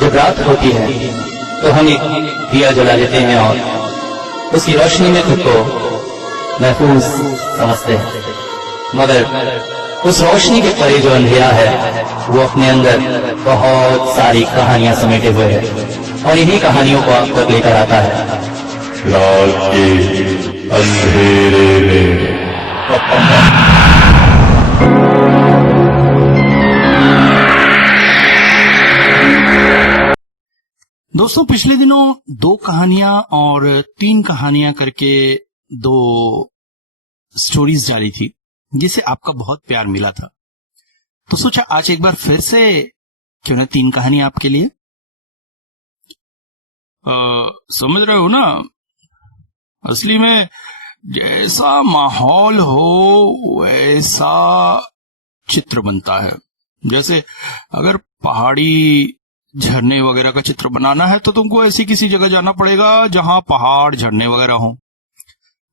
जब रात होती है तो हम एक दिया जला लेते हैं और उसकी रोशनी में खुद को महफूज समझते हैं, मगर उस रोशनी के परे जो अंधेरा है वो अपने अंदर बहुत सारी कहानियां समेटे हुए है और इन्हीं कहानियों को आप तक लेकर आता है रात के अंधेरे में। दोस्तों, पिछले दिनों 2 कहानियां और 3 कहानियां करके 2 स्टोरीज जारी थी जिसे आपका बहुत प्यार मिला था, तो सोचा आज एक बार फिर से क्यों ना 3 कहानियां आपके लिए। समझ रहे हो ना, असली में जैसा माहौल हो वैसा चित्र बनता है। जैसे अगर पहाड़ी झरने वगैरह का चित्र बनाना है तो तुमको ऐसी किसी जगह जाना पड़ेगा जहां पहाड़ झरने वगैरह हो।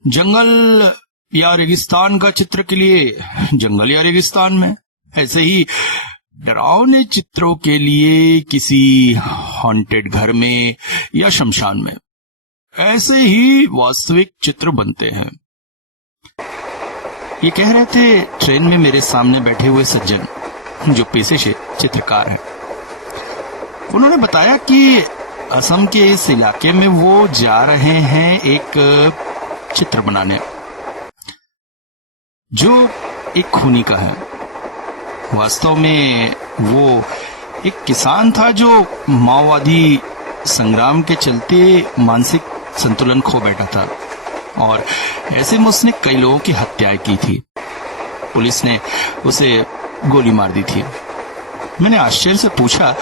जंगल या रेगिस्तान का चित्र के लिए जंगल या रेगिस्तान में, ऐसे ही डरावने चित्रों के लिए किसी हॉन्टेड घर में या शमशान में। ऐसे ही वास्तविक चित्र बनते हैं। ये कह रहे थे ट्रेन में मेरे सामने बैठे हुए सज्जन जो पेशे से चित्रकार हैं। उन्होंने बताया कि असम के इस इलाके में वो जा रहे हैं एक चित्र बनाने जो एक खूनी का है। वास्तव में वो एक किसान था जो माओवादी संग्राम के चलते मानसिक संतुलन खो बैठा था और ऐसे में उसने कई लोगों की हत्याएं की थी। पुलिस ने उसे गोली मार दी थी। मैंने आश्चर्य से पूछा,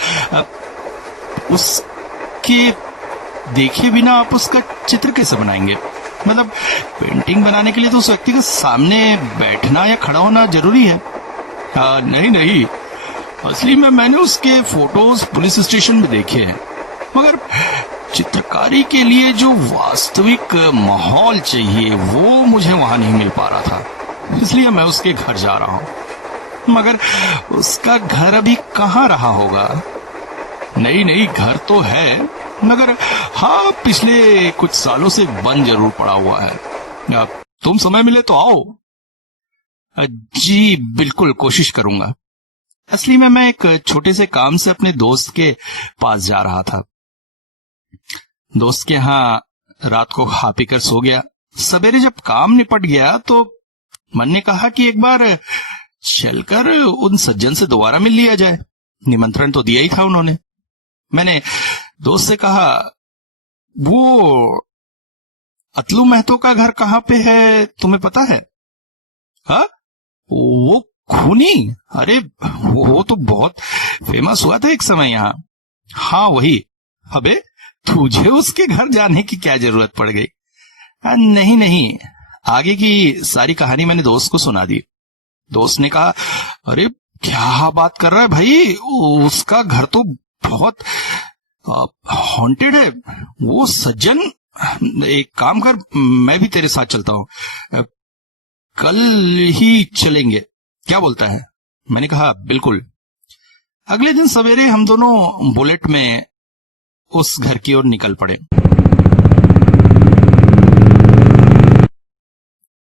उसके देखे बिना आप उसका चित्र कैसे बनाएंगे? मतलब पेंटिंग बनाने के लिए तो उस व्यक्ति के सामने बैठना या खड़ा होना जरूरी है। नहीं, असली में मैंने उसके फोटोज पुलिस स्टेशन में देखे हैं, मगर चित्रकारी के लिए जो वास्तविक माहौल चाहिए वो मुझे वहां नहीं मिल पा रहा था। इसलिए मैं उसके घर जा रहा हूं, मगर उसका घर अभी कहाँ रहा होगा? नहीं, घर तो है, मगर हाँ, पिछले कुछ सालों से बंद जरूर पड़ा हुआ है। तुम समय मिले तो आओ। जी बिल्कुल, कोशिश करूंगा। असली में मैं एक छोटे से काम से अपने दोस्त के पास जा रहा था। दोस्त के यहाँ रात को खा पी कर सो गया। सवेरे जब काम निपट गया तो मन ने कहा कि एक बार चलकर उन सज्जन से दोबारा मिल लिया जाए। निमंत्रण तो दिया ही था उन्होंने। मैंने दोस्त से कहा, वो अतलू महतो का घर कहाँ पे है, तुम्हें पता है? हाँ, वो खूनी? अरे वो तो बहुत फेमस हुआ था एक समय यहाँ। हाँ वही। अबे तुझे उसके घर जाने की क्या जरूरत पड़ गई? नहीं, आगे की सारी कहानी मैंने दोस्त को सुना दी। दोस्त ने कहा, अरे क्या बात कर रहा है भाई, उसका घर तो बहुत हॉन्टेड है। वो सज्जन, एक काम कर, मैं भी तेरे साथ चलता हूं, कल ही चलेंगे, क्या बोलता है? मैंने कहा बिल्कुल। अगले दिन सवेरे हम दोनों बुलेट में उस घर की ओर निकल पड़े।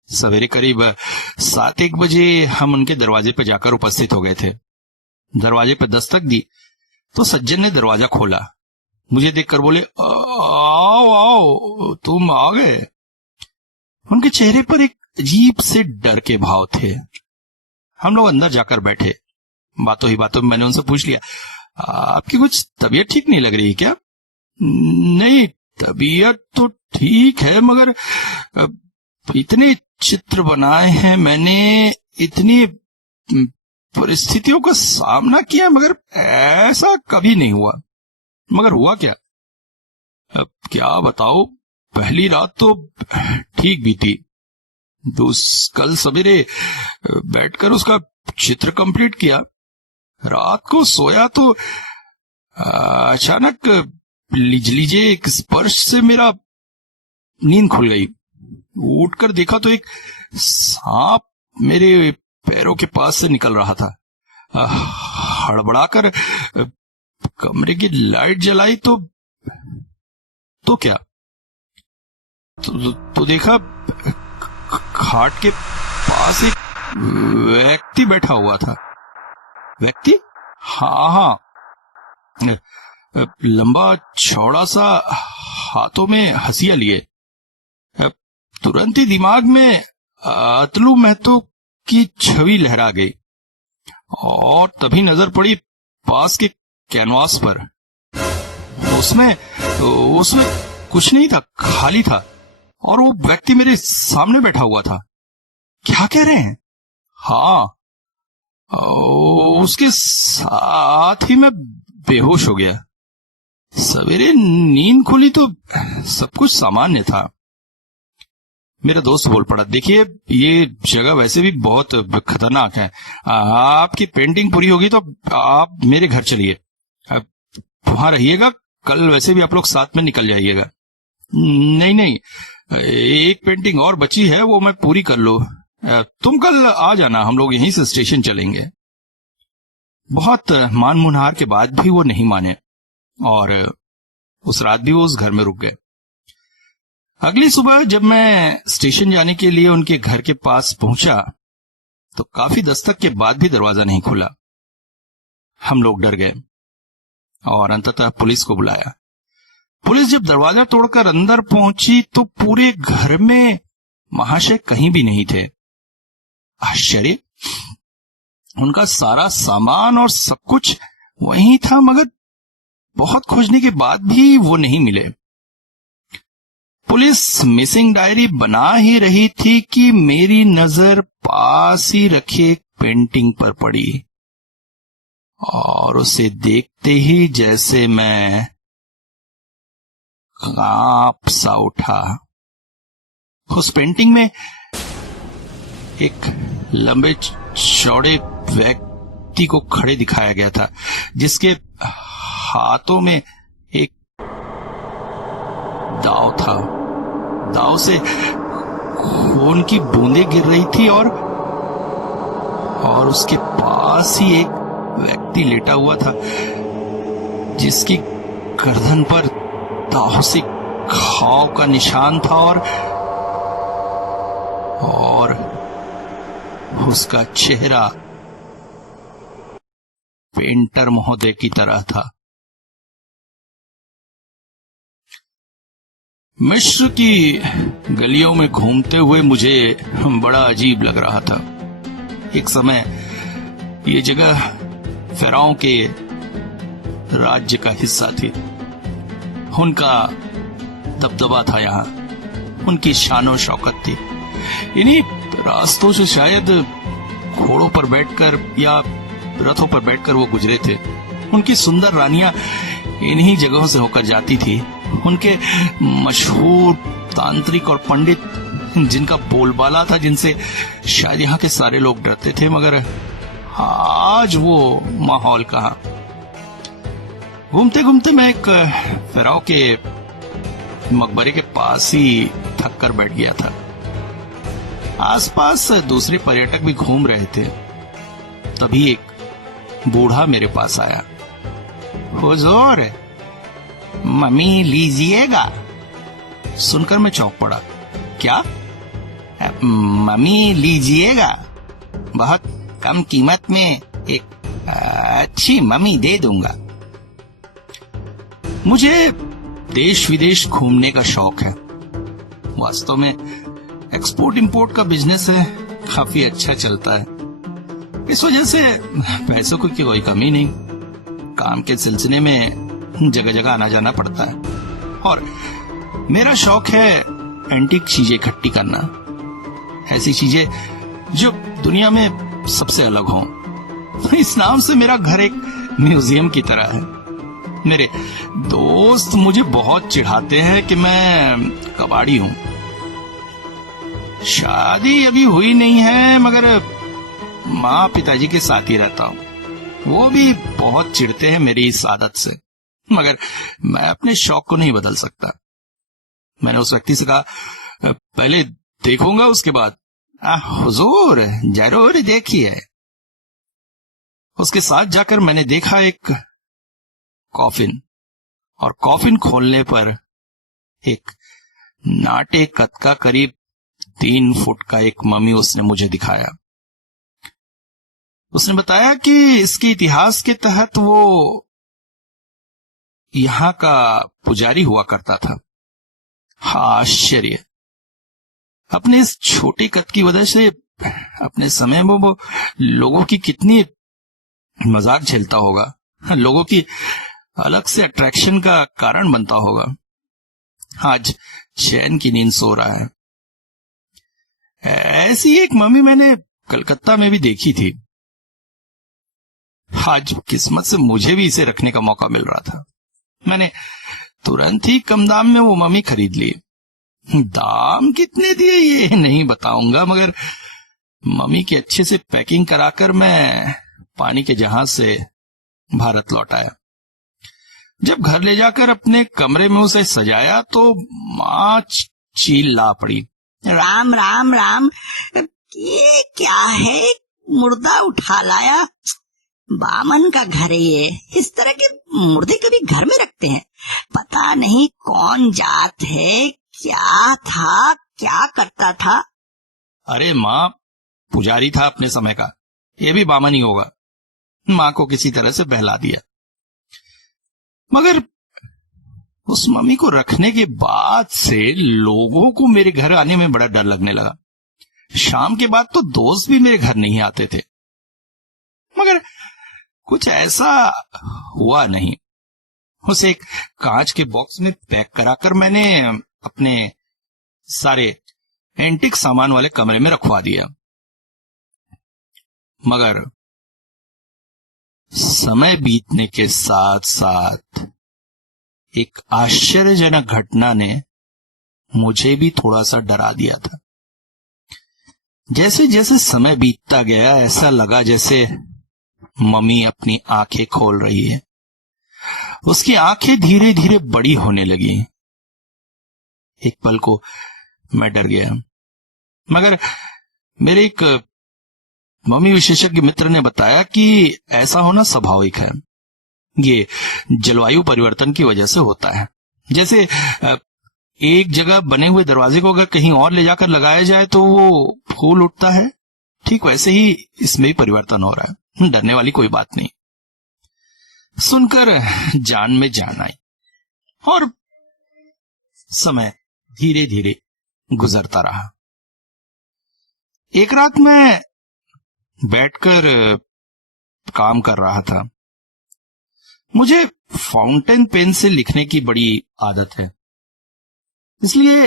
सवेरे करीब 7-1 बजे हम उनके दरवाजे पर जाकर उपस्थित हो गए थे। दरवाजे पर दस्तक दी तो सज्जन ने दरवाजा खोला। मुझे देखकर बोले, आओ, तुम आ गए। उनके चेहरे पर एक अजीब से डर के भाव थे। हम लोग अंदर जाकर बैठे। बातों ही बातों में मैंने उनसे पूछ लिया, आपकी कुछ तबीयत ठीक नहीं लग रही क्या? नहीं, तबीयत तो ठीक है, मगर इतने चित्र बनाए हैं मैंने, इतनी परिस्थितियों का सामना किया, मगर ऐसा कभी नहीं हुआ। मगर हुआ क्या? अब क्या बताओ, पहली रात तो ठीक बीती। कल सवेरे बैठकर उसका चित्र कंप्लीट किया। रात को सोया तो अचानक लीजिए एक स्पर्श से मेरा नींद खुल गई। उठकर देखा तो एक सांप मेरे पैरों के पास से निकल रहा था। हड़बड़ाकर कमरे की लाइट जलाई तो क्या तो देखा खाट के पास एक व्यक्ति बैठा हुआ था। व्यक्ति? हाँ, लंबा चौड़ा सा, हाथों में हंसिया लिए। तुरंत ही दिमाग में अतलू महतो की छवि लहरा गई और तभी नजर पड़ी पास के कैनवास पर। उसमें कुछ नहीं था, खाली था, और वो व्यक्ति मेरे सामने बैठा हुआ था। क्या कह रहे हैं? हाँ, उसके साथ ही मैं बेहोश हो गया। सवेरे नींद खुली तो सब कुछ सामान्य था। मेरा दोस्त बोल पड़ा, देखिए ये जगह वैसे भी बहुत खतरनाक है, आपकी पेंटिंग पूरी होगी तो आप मेरे घर चलिए, वहां रहिएगा, कल वैसे भी आप लोग साथ में निकल जाइएगा। नहीं, एक पेंटिंग और बची है, वो मैं पूरी कर लूं, तुम कल आ जाना, हम लोग यहीं से स्टेशन चलेंगे। बहुत मान मुनहार के बाद भी वो नहीं माने और उस रात भी वो उस घर में रुक गए। अगली सुबह जब मैं स्टेशन जाने के लिए उनके घर के पास पहुंचा तो काफी दस्तक के बाद भी दरवाजा नहीं खुला। हम लोग डर गए और अंततः पुलिस को बुलाया। पुलिस जब दरवाजा तोड़कर अंदर पहुंची तो पूरे घर में महाशय कहीं भी नहीं थे। आश्चर्य, उनका सारा सामान और सब कुछ वहीं था, मगर बहुत खोजने के बाद भी वो नहीं मिले। पुलिस मिसिंग डायरी बना ही रही थी कि मेरी नजर पास ही रखे एक पेंटिंग पर पड़ी और उसे देखते ही जैसे मैं कांप सा उठा। उस पेंटिंग में एक लंबे चौड़े व्यक्ति को खड़े दिखाया गया था, जिसके हाथों में एक दाव था। दाव से खून की बूंदें गिर रही थी और उसके पास ही एक व्यक्ति लेटा हुआ था, जिसकी गर्दन पर दाव से घाव का निशान था और उसका चेहरा पेंटर महोदय की तरह था। मिस्र की गलियों में घूमते हुए मुझे बड़ा अजीब लग रहा था। एक समय ये जगह फिरौन के राज्य का हिस्सा थी। उनका दबदबा था यहाँ, उनकी शानो शौकत थी। इन्हीं रास्तों से शायद घोड़ों पर बैठकर या रथों पर बैठकर वो गुजरे थे। उनकी सुंदर रानियां इन्हीं जगहों से होकर जाती थी। उनके मशहूर तांत्रिक और पंडित, जिनका बोलबाला था, जिनसे शायद यहाँ के सारे लोग डरते थे, मगर आज वो माहौल कहाँ। घूमते घूमते मैं एक फिरौन के मकबरे के पास ही थक कर बैठ गया था। आसपास दूसरे पर्यटक भी घूम रहे थे। तभी एक बूढ़ा मेरे पास आया। हुजूर, मम्मी लीजिएगा। सुनकर मैं चौंक पड़ा। क्या? मम्मी लीजिएगा, बहुत कम कीमत में एक अच्छी मम्मी दे दूंगा। मुझे देश विदेश घूमने का शौक है। वास्तव में एक्सपोर्ट इंपोर्ट का बिजनेस है, काफी अच्छा चलता है। इस वजह से पैसों की कोई कमी नहीं। काम के सिलसिले में जगह जगह आना जाना पड़ता है और मेरा शौक है एंटीक चीजें इकट्ठी करना, ऐसी चीजें जो दुनिया में सबसे अलग हों। इस नाम से मेरा घर एक म्यूजियम की तरह है। मेरे दोस्त मुझे बहुत चिढ़ाते हैं कि मैं कबाड़ी हूं। शादी अभी हुई नहीं है, मगर माँ पिताजी के साथ ही रहता हूं। वो भी बहुत चिढ़ते हैं मेरी इस आदत से, मगर मैं अपने शौक को नहीं बदल सकता। मैंने उस व्यक्ति से कहा, पहले देखूंगा, उसके बाद हुजूर जरूर देखिए। उसके साथ जाकर मैंने देखा एक कॉफिन, और कॉफिन खोलने पर एक नाटे कद का करीब 3 फुट का एक ममी उसने मुझे दिखाया। उसने बताया कि इसके इतिहास के तहत वो यहां का पुजारी हुआ करता था। आश्चर्य, अपने इस छोटे कद की वजह से अपने समय में वो लोगों की कितनी मजाक झेलता होगा, लोगों की अलग से अट्रैक्शन का कारण बनता होगा। आज चैन की नींद सो रहा है। ऐसी एक मम्मी मैंने कलकत्ता में भी देखी थी। आज किस्मत से मुझे भी इसे रखने का मौका मिल रहा था। मैंने तुरंत ही कम दाम में वो मम्मी खरीद ली। दाम कितने दिए ये नहीं बताऊंगा, मगर मम्मी की अच्छे से पैकिंग कराकर मैं पानी के जहाज से भारत लौट आया। जब घर ले जाकर अपने कमरे में उसे सजाया तो मां चिल्ला पड़ी, राम राम राम, ये क्या है? मुर्दा उठा लाया? बामन का घर है ये। इस तरह के मुर्दे कभी घर में रखते हैं? पता नहीं कौन जात है, क्या था, क्या करता था। अरे माँ, पुजारी था अपने समय का, ये भी बामन ही होगा। माँ को किसी तरह से बहला दिया। मगर उस मम्मी को रखने के बाद से लोगों को मेरे घर आने में बड़ा डर लगने लगा। शाम के बाद तो दोस्त भी मेरे घर नहीं आते थे। मगर कुछ ऐसा हुआ नहीं। उसे एक कांच के बॉक्स में पैक कराकर मैंने अपने सारे एंटीक सामान वाले कमरे में रखवा दिया। मगर समय बीतने के साथ साथ एक आश्चर्यजनक घटना ने मुझे भी थोड़ा सा डरा दिया था। जैसे जैसे समय बीतता गया ऐसा लगा जैसे मम्मी अपनी आंखें खोल रही है। उसकी आंखें धीरे धीरे बड़ी होने लगी। एक पल को मैं डर गया, मगर मेरे एक मम्मी विशेषज्ञ मित्र ने बताया कि ऐसा होना स्वाभाविक है। ये जलवायु परिवर्तन की वजह से होता है। जैसे एक जगह बने हुए दरवाजे को अगर कहीं और ले जाकर लगाया जाए तो वो फूल उठता है, ठीक वैसे ही इसमें भी परिवर्तन हो रहा है। डरने वाली कोई बात नहीं। सुनकर जान में जान आई और समय धीरे धीरे गुजरता रहा। एक रात मैं बैठकर काम कर रहा था। मुझे फाउंटेन पेन से लिखने की बड़ी आदत है, इसलिए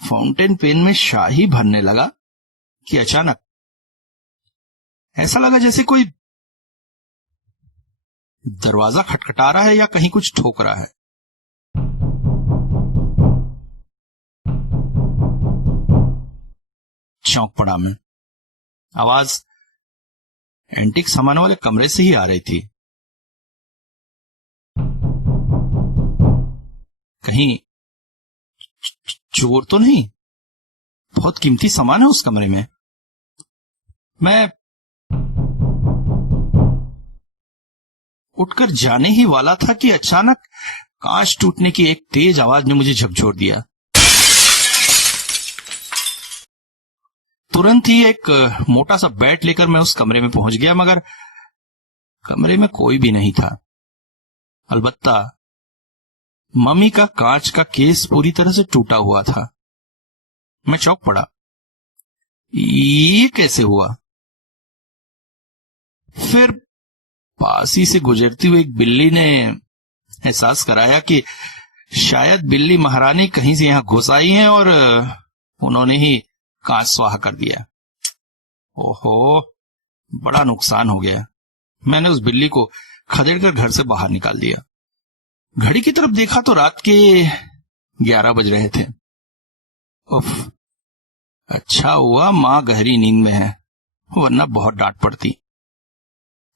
फाउंटेन पेन में स्याही भरने लगा कि अचानक ऐसा लगा जैसे कोई दरवाजा खटखटा रहा है या कहीं कुछ ठोक रहा है। चौंक पड़ा मैं। आवाज एंटीक सामान वाले कमरे से ही आ रही थी। कहीं चोर तो नहीं? बहुत कीमती सामान है उस कमरे में। मैं उठकर जाने ही वाला था कि अचानक कांच टूटने की एक तेज आवाज ने मुझे झकझोर दिया। तुरंत ही एक मोटा सा बैट लेकर मैं उस कमरे में पहुंच गया, मगर कमरे में कोई भी नहीं था। अलबत्ता मम्मी का कांच का केस पूरी तरह से टूटा हुआ था। मैं चौंक पड़ा, ये कैसे हुआ? फिर पास ही से गुजरती हुई एक बिल्ली ने एहसास कराया कि शायद बिल्ली महारानी कहीं से यहां घुस आई हैं और उन्होंने ही कांच स्वाहा कर दिया। ओहो, बड़ा नुकसान हो गया। मैंने उस बिल्ली को खदेड़कर घर से बाहर निकाल दिया। घड़ी की तरफ देखा तो रात के 11 बज रहे थे। उफ, अच्छा हुआ मां गहरी नींद में है, वरना बहुत डांट पड़ती।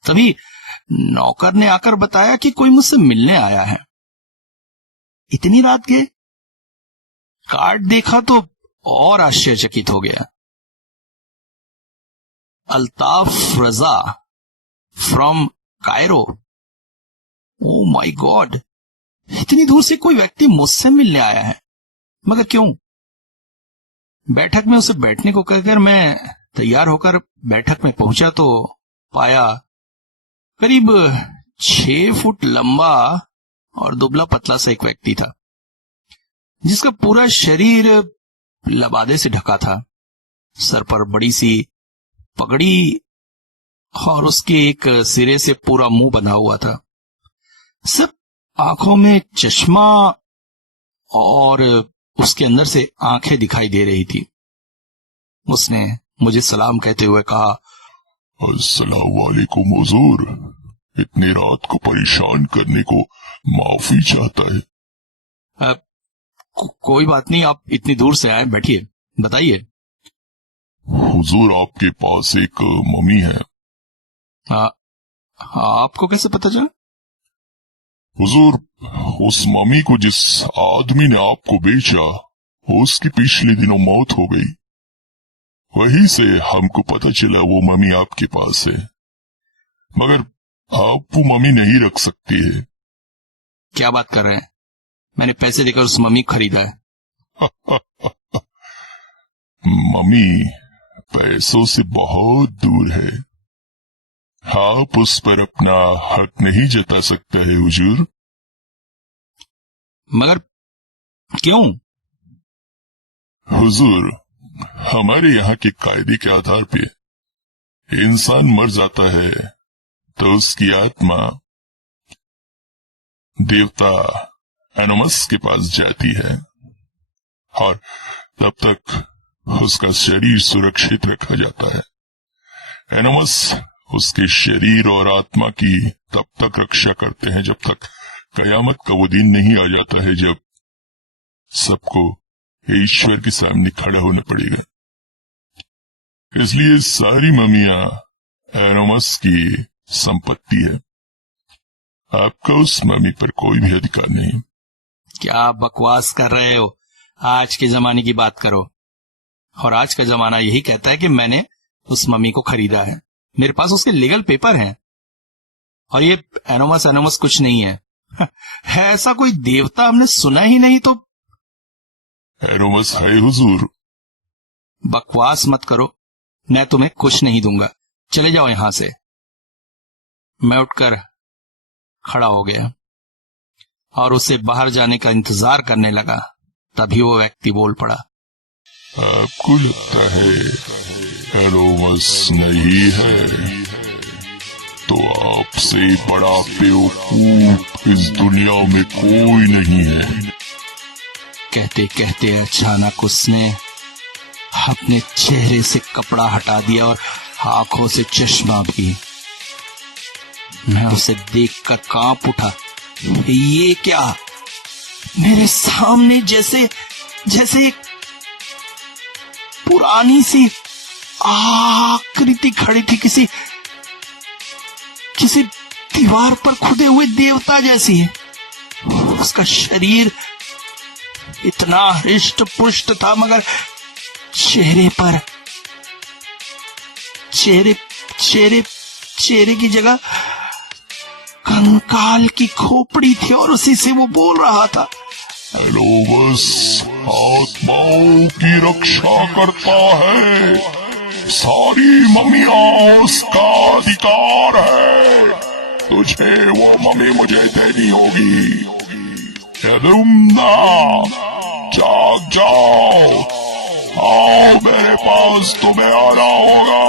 तभी नौकर ने आकर बताया कि कोई मुझसे मिलने आया है। इतनी रात के? कार्ड देखा तो और आश्चर्यचकित हो गया। Altaf Raza from Cairo. Oh my god, इतनी दूर से कोई व्यक्ति मुझसे मिलने आया है, मगर क्यों? बैठक में उसे बैठने को कहकर मैं तैयार होकर बैठक में पहुंचा तो पाया करीब 6 फुट लंबा और दुबला पतला सा एक व्यक्ति था, जिसका पूरा शरीर लबादे से ढका था। सर पर बड़ी सी पगड़ी और उसके एक सिरे से पूरा मुंह बंधा हुआ था। सब आंखों में चश्मा और उसके अंदर से आंखें दिखाई दे रही थी। उसने मुझे सलाम कहते हुए कहा, अस्सलाम वालेकुम हुजूर, इतनी रात को परेशान करने को माफी चाहता है। कोई बात नहीं, आप इतनी दूर से आए, बैठिए, बताइए। हुजूर, आपके पास एक मम्मी है। आपको कैसे पता चला? हुजूर, उस मम्मी को जिस आदमी ने आपको बेचा, उसकी पिछले दिनों मौत हो गई। वहीं से हमको पता चला वो मम्मी आपके पास है, मगर आप वो मम्मी नहीं रख सकती है। क्या बात कर रहे हैं? मैंने पैसे देकर उस मम्मी को खरीदा है। मम्मी पैसों से बहुत दूर है, आप उस पर अपना हक नहीं जता सकते हैं हुजूर। मगर क्यों? हुजूर, हमारे यहाँ के कायदे के आधार पे इंसान मर जाता है तो उसकी आत्मा देवता एनोमस के पास जाती है और तब तक उसका शरीर सुरक्षित रखा जाता है। एनोमस उसके शरीर और आत्मा की तब तक रक्षा करते हैं जब तक कयामत का वो दिन नहीं आ जाता है जब सबको ईश्वर के सामने खड़ा होना पड़ेगा। इसलिए सारी ममियां एनोमस की संपत्ति है, आपका उस मम्मी पर कोई भी अधिकार नहीं। क्या बकवास कर रहे हो? आज के जमाने की बात करो। और आज का जमाना यही कहता है कि मैंने उस मम्मी को खरीदा है, मेरे पास उसके लीगल पेपर हैं। और ये एनोमस कुछ नहीं है। है ऐसा कोई देवता हमने सुना ही नहीं तो। एनोमस है हुजूर। बकवास मत करो, मैं तुम्हें कुछ नहीं दूंगा, चले जाओ यहां से। मैं उठकर खड़ा हो गया और उसे बाहर जाने का इंतजार करने लगा। तभी वो व्यक्ति बोल पड़ा, आपको लगता है एनोमस नहीं है, तो आपसे बड़ा बेवकूफ इस दुनिया में कोई नहीं है। कहते कहते अचानक उसने अपने चेहरे से कपड़ा हटा दिया और आंखों से चश्मा भी। मैं उसे देखकर कांप उठा। ये क्या? मेरे सामने जैसे एक पुरानी सी आकृति खड़ी थी, किसी दीवार पर खुदे हुए देवता जैसी। उसका शरीर इतना हृष्ट पुष्ट था, मगर चेहरे की जगह कंकाल की खोपड़ी थी और उसी से वो बोल रहा था। एनोमस आत्माओं की रक्षा करता है, सारी मम्मियां उसका अधिकार है, तुझे वो मम्मी मुझे देनी होगी। यदुम्ना, जाग जाओ, आओ मेरे पास, तुम्हें आना होगा।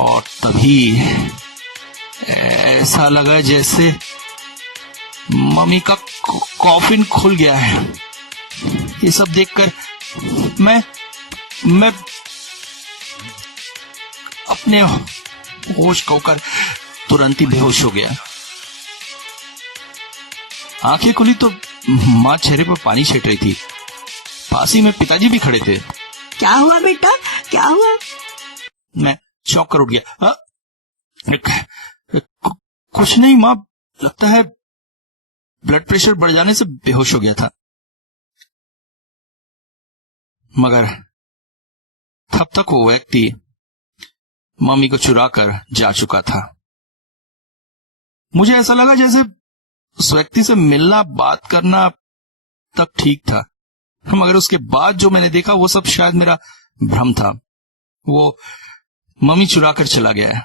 और तभी ऐसा लगा जैसे मम्मी का कॉफिन खुल गया है। ये सब देखकर मैं अपने होश खोकर तुरंत ही बेहोश हो गया। आंखें खुली तो माँ चेहरे पर पानी छिट रही थी। पास ही में पिताजी भी खड़े थे। क्या हुआ बेटा, क्या हुआ? मैं चौंक कर उठ गया। कुछ नहीं माँ, लगता है ब्लड प्रेशर बढ़ जाने से बेहोश हो गया था। मगर तब तक वो व्यक्ति मम्मी को चुरा कर जा चुका था। मुझे ऐसा लगा जैसे उस व्यक्ति से मिलना, बात करना तक ठीक था, मगर उसके बाद जो मैंने देखा वो सब शायद मेरा भ्रम था। वो मम्मी चुरा कर चला गया है।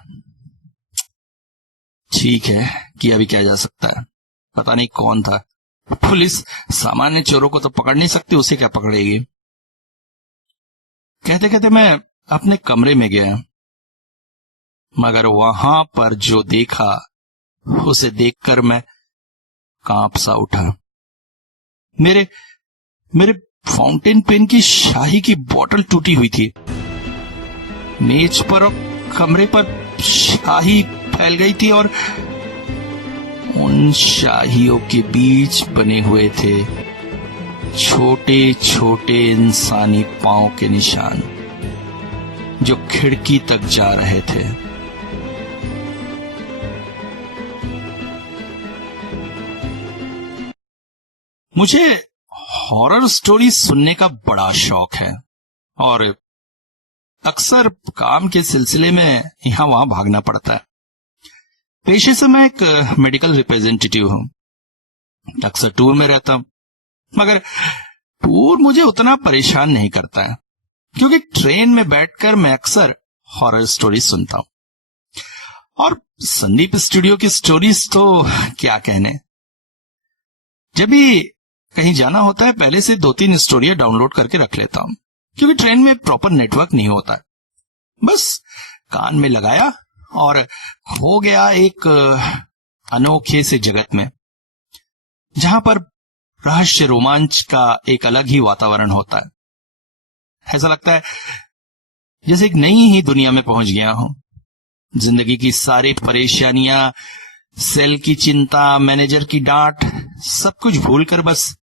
ठीक है, किया भी क्या जा सकता है। पता नहीं कौन था। पुलिस सामान्य चोरों को तो पकड़ नहीं सकती, उसे क्या पकड़ेगी। कहते कहते मैं अपने कमरे में गया, मगर वहां पर जो देखा उसे देखकर मैं कांप सा उठा। मेरे फाउंटेन पेन की शाही की बोतल टूटी हुई थी। मेज पर और कमरे पर शाही फैल गई थी और उन शाहियों के बीच बने हुए थे छोटे छोटे इंसानी पांव के निशान, जो खिड़की तक जा रहे थे। मुझे हॉरर स्टोरी सुनने का बड़ा शौक है और अक्सर काम के सिलसिले में यहां वहां भागना पड़ता है। पेशे से मैं एक मेडिकल रिप्रेजेंटेटिव हूं, अक्सर टूर में रहता हूं, मगर टूर मुझे उतना परेशान नहीं करता है, क्योंकि ट्रेन में बैठकर मैं अक्सर हॉरर स्टोरी सुनता हूं। और संदीप स्टूडियो की स्टोरीज तो क्या कहने। जब भी कहीं जाना होता है पहले से 2-3 स्टोरियां डाउनलोड करके रख लेता हूं, क्योंकि ट्रेन में प्रॉपर नेटवर्क नहीं होता है। बस कान में लगाया और खो गया एक अनोखे से जगत में, जहां पर रहस्य रोमांच का एक अलग ही वातावरण होता है। ऐसा लगता है जैसे एक नई ही दुनिया में पहुंच गया हूं। जिंदगी की सारी परेशानियां, सेल की चिंता, मैनेजर की डांट, सब कुछ भूलकर बस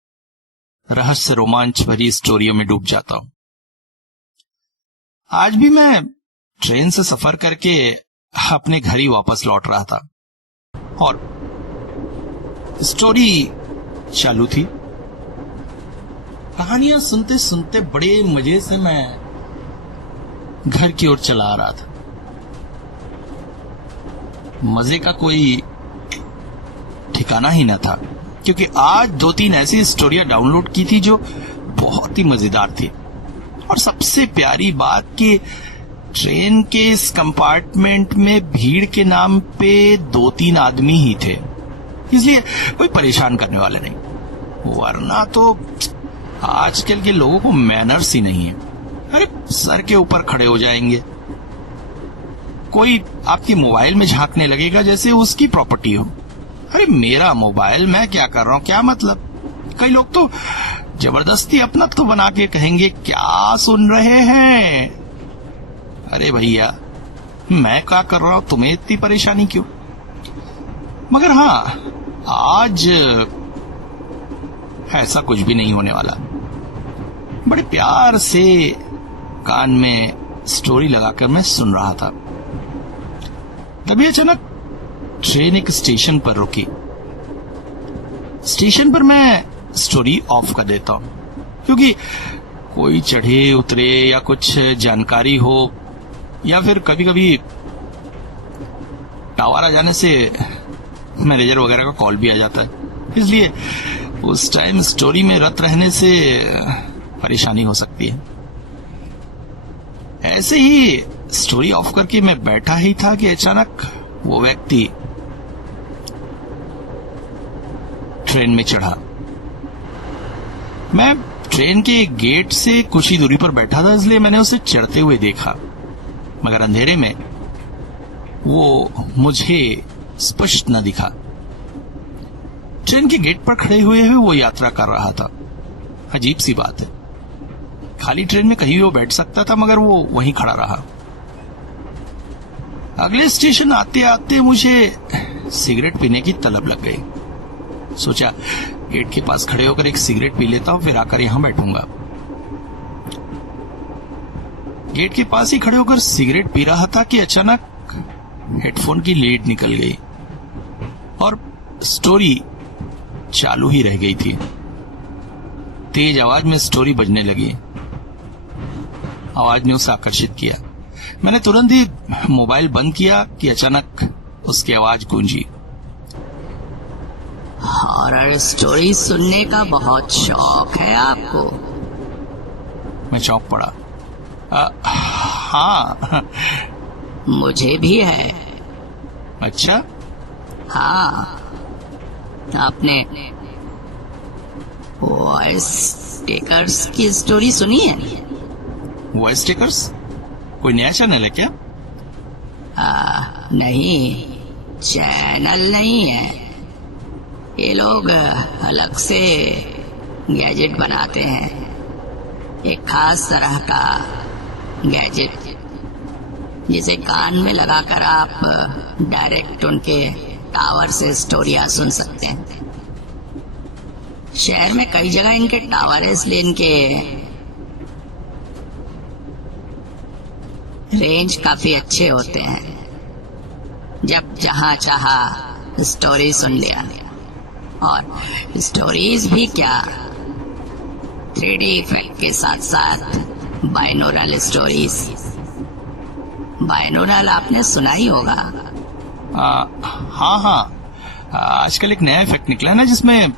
रहस्य रोमांच भरी स्टोरियों में डूब जाता हूं। आज भी मैं ट्रेन से सफर करके अपने घर ही वापस लौट रहा था और स्टोरी चालू थी। कहानियां सुनते सुनते बड़े मजे से मैं घर की ओर चला आ रहा था। मजे का कोई ठिकाना ही न था, क्योंकि आज 2-3 ऐसी स्टोरियां डाउनलोड की थी जो बहुत ही मजेदार थी। और सबसे प्यारी बात कि ट्रेन के इस कंपार्टमेंट में भीड़ के नाम पे 2-3 आदमी ही थे, इसलिए कोई परेशान करने वाले नहीं। वरना तो आजकल के लोगों को मैनर्स ही नहीं है। अरे सर के ऊपर खड़े हो जाएंगे, कोई आपके मोबाइल में झांकने लगेगा जैसे उसकी प्रॉपर्टी हो। अरे मेरा मोबाइल, मैं क्या कर रहा हूं, क्या मतलब। कई लोग तो जबरदस्ती अपना तो बना के कहेंगे क्या सुन रहे हैं। अरे भैया, मैं क्या कर रहा हूं, तुम्हें इतनी परेशानी क्यों। मगर हाँ, आज ऐसा कुछ भी नहीं होने वाला। बड़े प्यार से कान में स्टोरी लगाकर मैं सुन रहा था। तभी अचानक ट्रेन एक स्टेशन पर रुकी। स्टेशन पर मैं स्टोरी ऑफ कर देता हूं, क्योंकि कोई चढ़े उतरे या कुछ जानकारी हो, या फिर कभी कभी टावर आ जाने से मैनेजर वगैरह का कॉल भी आ जाता है। इसलिए उस टाइम स्टोरी में रत रहने से परेशानी हो सकती है। ऐसे ही स्टोरी ऑफ करके मैं बैठा ही था कि अचानक वो व्यक्ति ट्रेन में चढ़ा। मैं ट्रेन के गेट से कुछ ही दूरी पर बैठा था, इसलिए मैंने उसे चढ़ते हुए देखा, मगर अंधेरे में वो मुझे स्पष्ट न दिखा। ट्रेन के गेट पर खड़े हुए वो यात्रा कर रहा था। अजीब सी बात है, खाली ट्रेन में कहीं वो बैठ सकता था, मगर वो वहीं खड़ा रहा। अगले स्टेशन आते आते मुझे सिगरेट पीने की तलब लग गई। सोचा गेट के पास खड़े होकर एक सिगरेट पी लेता हूं, फिर आकर यहां बैठूंगा। गेट के पास ही खड़े होकर सिगरेट पी रहा था कि अचानक हेडफोन की लीड निकल गई और स्टोरी चालू ही रह गई थी। तेज आवाज में स्टोरी बजने लगी। आवाज ने उसे आकर्षित किया। मैंने तुरंत ही मोबाइल बंद किया कि अचानक उसकी आवाज गूंजी। हॉरर स्टोरी सुनने का बहुत शौक है आपको? मैं चौंक पड़ा। हाँ। मुझे भी है। अच्छा? हाँ, आपने वॉइस टेकर्स की स्टोरी सुनी है? वॉइस टेकर्स कोई नया चैनल है क्या? नहीं, चैनल नहीं है। ये लोग अलग से गैजेट बनाते हैं, एक खास तरह का गैजेट जिसे कान में लगाकर आप डायरेक्ट उनके टावर से स्टोरियां सुन सकते हैं। शहर में कई जगह इनके टावर है, इसलिए इनके रेंज काफी अच्छे होते हैं। जब जहां चाहा स्टोरी सुन लिया, और स्टोरीज भी क्या, 3D इफेक्ट के साथ साथ बाइनोरल स्टोरीज। बाइनोरल आपने सुना ही होगा। हाँ, आजकल एक नया इफेक्ट निकला है ना, जिसमें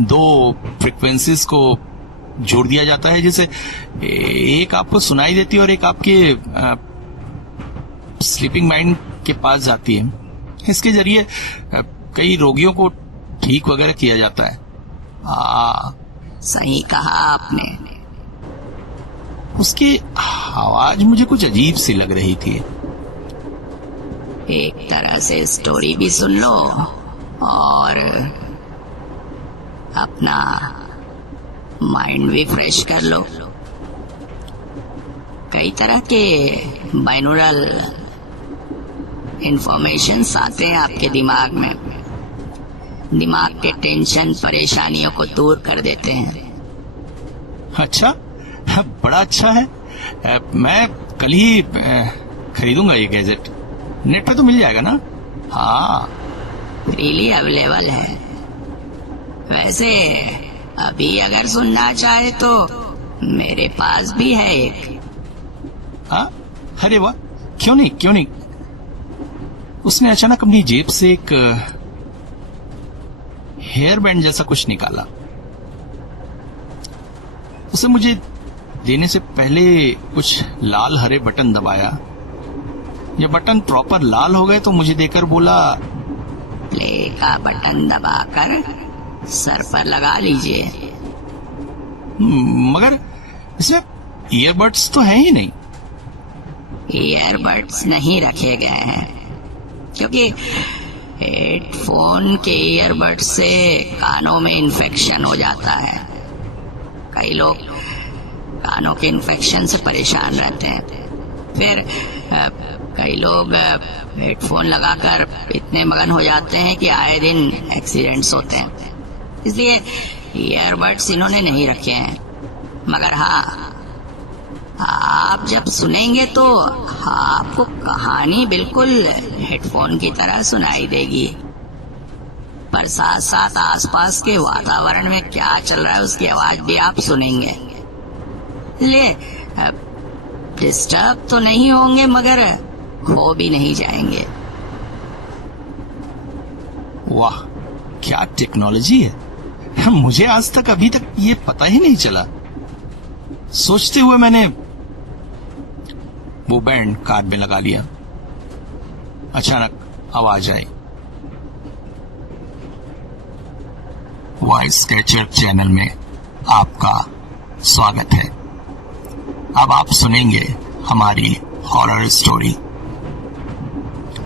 दो फ्रीक्वेंसीज को जोड़ दिया जाता है, जैसे एक आपको सुनाई देती है और एक आपके स्लीपिंग माइंड के पास जाती है। इसके जरिए कई रोगियों को ठीक वगैरह किया जाता है। सही कहा आपने। उसकी आवाज मुझे कुछ अजीब सी लग रही थी। एक तरह से स्टोरी भी सुन लो और अपना माइंड भी फ्रेश कर लो। कई तरह के बाइनोरल इंफॉर्मेशंस आते हैं आपके दिमाग में, दिमाग के टेंशन परेशानियों को दूर कर देते हैं। अच्छा, बड़ा अच्छा है। मैं कल ही खरीदूंगा ये गैजेट। नेट पे तो मिल जाएगा ना? हाँ, फ्रीली अवेलेबल है। वैसे अभी अगर सुनना चाहे तो मेरे पास भी है एक। हाँ, अरे वाह, क्यों नहीं। उसने अचानक अपनी जेब से एक हेयर बैंड जैसा कुछ निकाला। उसे मुझे देने से पहले कुछ लाल हरे बटन दबाया। ये बटन प्रॉपर लाल हो गए तो मुझे देकर बोला, प्ले का बटन दबाकर सर पर लगा लीजिए। मगर इसमें ईयरबड्स तो है ही नहीं। ईयरबड्स नहीं रखे गए हैं क्योंकि हेडफोन के ईयरबड्स से कानों में इन्फेक्शन हो जाता है। कई लोग कानों के इन्फेक्शन से परेशान रहते हैं। फिर कई लोग हेडफोन लगाकर इतने मगन हो जाते हैं कि आए दिन एक्सीडेंट्स होते हैं। इसलिए ईयरबड्स इन्होंने नहीं रखे हैं। मगर हाँ, आप जब सुनेंगे तो आपको कहानी बिल्कुल हेडफोन की तरह सुनाई देगी, पर साथ साथ आसपास के वातावरण में क्या चल रहा है उसकी आवाज भी आप सुनेंगे। ले डिस्टर्ब तो नहीं होंगे मगर खो भी नहीं जाएंगे। वाह, क्या टेक्नोलॉजी है। मुझे आज तक अभी तक ये पता ही नहीं चला। सोचते हुए मैंने वो बैंड कार में लगा लिया। अचानक आवाज आई, वॉइस कैचर चैनल में आपका स्वागत है। अब आप सुनेंगे हमारी हॉरर स्टोरी।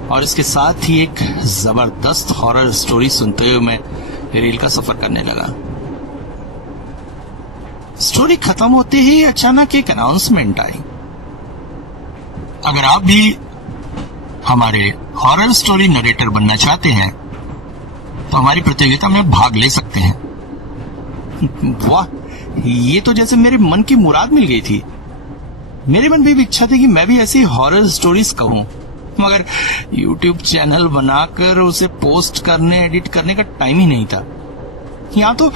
और इसके साथ ही एक जबरदस्त हॉरर स्टोरी सुनते हुए मैं रेल का सफर करने लगा। स्टोरी खत्म होते ही अचानक एक अनाउंसमेंट आई, अगर आप भी हमारे हॉरर स्टोरी नरेटर बनना चाहते हैं तो हमारी प्रतियोगिता में भाग ले सकते हैं। वाह, ये तो जैसे मेरे मन की मुराद मिल गई थी। मेरे मन में भी इच्छा थी कि मैं भी ऐसी हॉरर स्टोरीज कहूं, मगर YouTube चैनल बनाकर उसे पोस्ट करने एडिट करने का टाइम ही नहीं था। यहाँ तो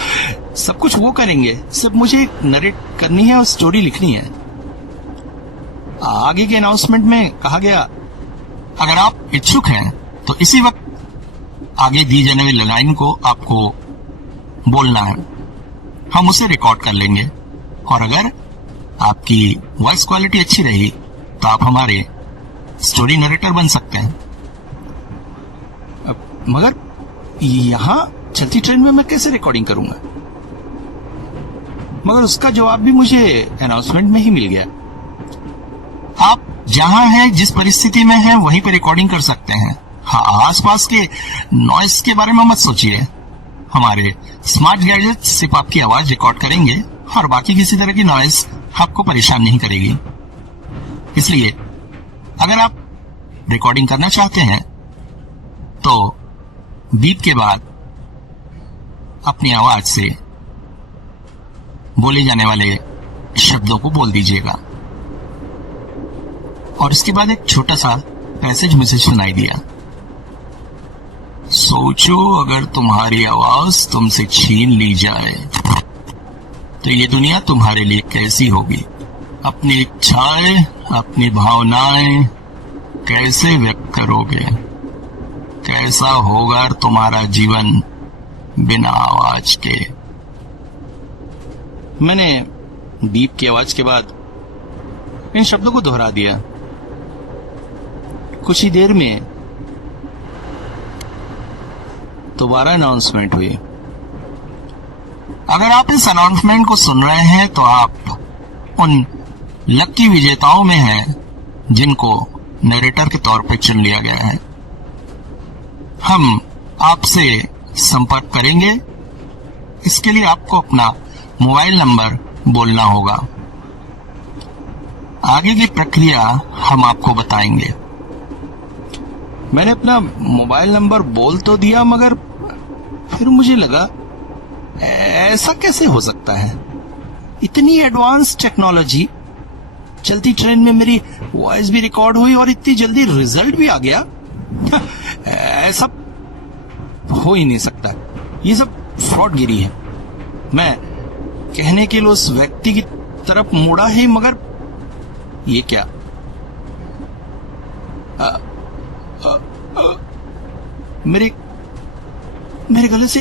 सब कुछ वो करेंगे, सिर्फ मुझे नरेट करनी है और स्टोरी लिखनी है। आगे के अनाउंसमेंट में कहा गया, अगर आप इच्छुक हैं तो इसी वक्त आगे दी जाने वाली लाइन को आपको बोलना है, हम उसे रिकॉर्ड कर लेंगे और अगर आपकी वॉइस क्वालिटी अच्छी रही तो आप हमारे स्टोरी नरेटर बन सकते हैं। मगर यहां चलती ट्रेन में मैं कैसे रिकॉर्डिंग करूंगा? मगर उसका जवाब भी मुझे अनाउंसमेंट में ही मिल गया। आप जहां हैं, जिस परिस्थिति में हैं, वहीं पर रिकॉर्डिंग कर सकते हैं। हाँ, आसपास के नॉइस के बारे में मत सोचिए। हमारे स्मार्ट गैजेट सिर्फ आपकी आवाज रिकॉर्ड करेंगे और बाकी किसी तरह की नॉइस आपको परेशान नहीं करेगी। इसलिए अगर आप रिकॉर्डिंग करना चाहते हैं तो बीप के बाद अपनी आवाज से बोले जाने वाले शब्दों को बोल दीजिएगा और इसके बाद एक छोटा सा पैसेज मुझे सुनाई दिया। सोचो अगर तुम्हारी आवाज तुमसे छीन ली जाए तो ये दुनिया तुम्हारे लिए कैसी होगी? अपनी इच्छाएं, अपनी भावनाएं कैसे व्यक्त करोगे? कैसा होगा तुम्हारा जीवन बिना आवाज के? मैंने बीप की आवाज के बाद इन शब्दों को दोहरा दिया। कुछ ही देर में दोबारा अनाउंसमेंट हुई। अगर आप इस अनाउंसमेंट को सुन रहे हैं तो आप उन लकी विजेताओं में हैं जिनको नरेटर के तौर पर चुन लिया गया है। हम आपसे संपर्क करेंगे। इसके लिए आपको अपना मोबाइल नंबर बोलना होगा। आगे की प्रक्रिया हम आपको बताएंगे। मैंने अपना मोबाइल नंबर बोल तो दिया, मगर फिर मुझे लगा ऐसा कैसे हो सकता है? इतनी एडवांस टेक्नोलॉजी, चलती ट्रेन में मेरी वॉइस भी रिकॉर्ड हुई और इतनी जल्दी रिजल्ट भी आ गया। ऐसा हो ही नहीं सकता। ये सब फ्रॉडगिरी है। मैं कहने के लिए उस व्यक्ति की तरफ मुड़ा है, मगर ये क्या? मेरे गले से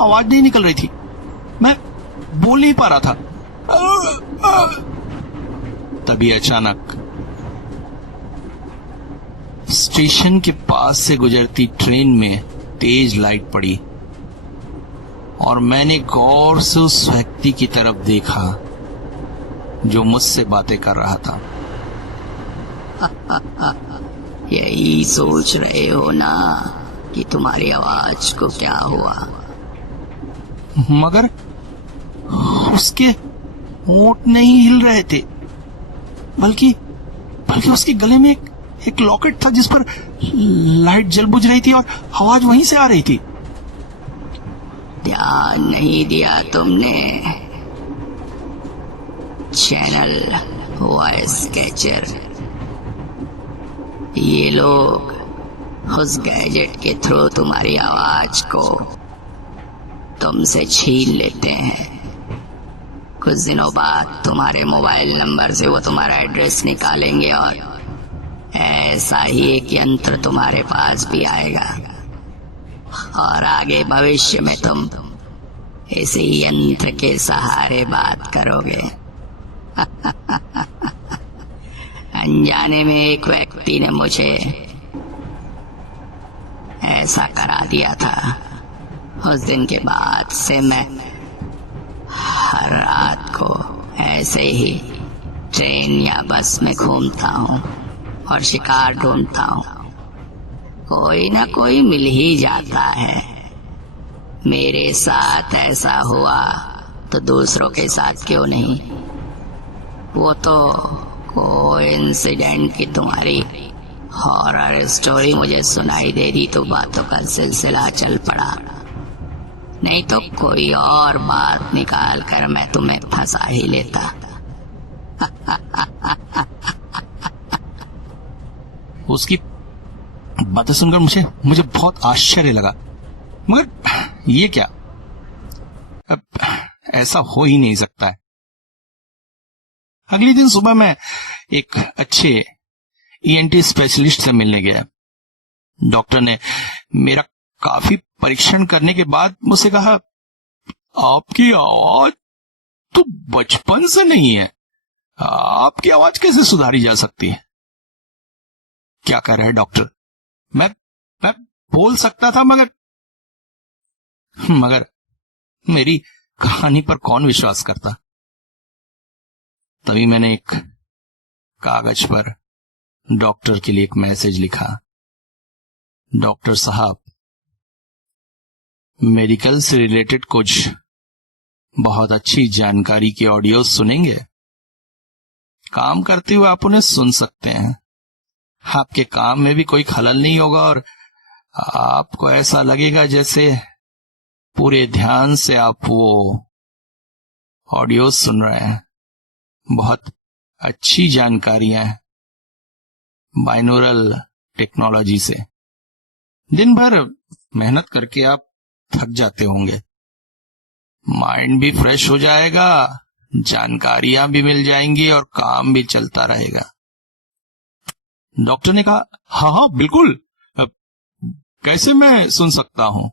आवाज नहीं निकल रही थी। मैं बोल नहीं पा रहा था। तभी अचानक स्टेशन के पास से गुजरती ट्रेन में तेज लाइट पड़ी और मैंने गौर से उस व्यक्ति की तरफ देखा जो मुझसे बातें कर रहा था। यही सोच रहे हो ना कि तुम्हारी आवाज को क्या हुआ? मगर उसके होंठ नहीं हिल रहे थे, बल्कि उसके गले में एक लॉकेट था जिस पर लाइट जल बुझ रही थी और आवाज वहीं से आ रही थी। ध्यान नहीं दिया तुमने? Channel voice catcher. ये लोग उस गैजेट के थ्रू तुम्हारी आवाज को तुमसे छीन लेते हैं। कुछ दिनों बाद तुम्हारे मोबाइल नंबर से वो तुम्हारा एड्रेस निकालेंगे और ऐसा ही एक यंत्र तुम्हारे पास भी आएगा और आगे भविष्य में तुम इसी यंत्र के सहारे बात करोगे। अनजाने में एक व्यक्ति ने मुझे ऐसा करा दिया था। उस दिन के बाद से मैं हर रात को ऐसे ही ट्रेन या बस में घूमता हूँ और शिकार ढूंढता हूँ। कोई ना कोई मिल ही जाता है। मेरे साथ ऐसा हुआ तो दूसरों के साथ क्यों नहीं? वो तो कोइंसिडेंट की तुम्हारी हॉरर स्टोरी मुझे सुनाई दे दी तो बातों का सिलसिला चल पड़ा। नहीं तो कोई और बात निकाल कर मैं तुम्हें फंसा ही लेता। उसकी बातें सुनकर मुझे बहुत आश्चर्य लगा। मगर ये क्या? अब ऐसा हो ही नहीं सकता है। अगले दिन सुबह मैं एक अच्छे ईएनटी स्पेशलिस्ट से मिलने गया। डॉक्टर ने मेरा काफी परीक्षण करने के बाद मुझसे कहा, आपकी आवाज तो बचपन से नहीं है, आपकी आवाज कैसे सुधारी जा सकती है? क्या कर रहे हैं डॉक्टर? मैं बोल सकता था, मगर मेरी कहानी पर कौन विश्वास करता? तभी मैंने एक कागज पर डॉक्टर के लिए एक मैसेज लिखा, डॉक्टर साहब, मेडिकल से रिलेटेड कुछ बहुत अच्छी जानकारी की ऑडियो सुनेंगे? काम करते हुए आप उन्हें सुन सकते हैं। आपके काम में भी कोई खलल नहीं होगा और आपको ऐसा लगेगा जैसे पूरे ध्यान से आप वो ऑडियो सुन रहे हैं। बहुत अच्छी जानकारियां हैं बाइनोरल टेक्नोलॉजी से। दिन भर मेहनत करके आप थक जाते होंगे, माइंड भी फ्रेश हो जाएगा, जानकारियां भी मिल जाएंगी और काम भी चलता रहेगा। डॉक्टर ने कहा, हाँ बिल्कुल, कैसे मैं सुन सकता हूं?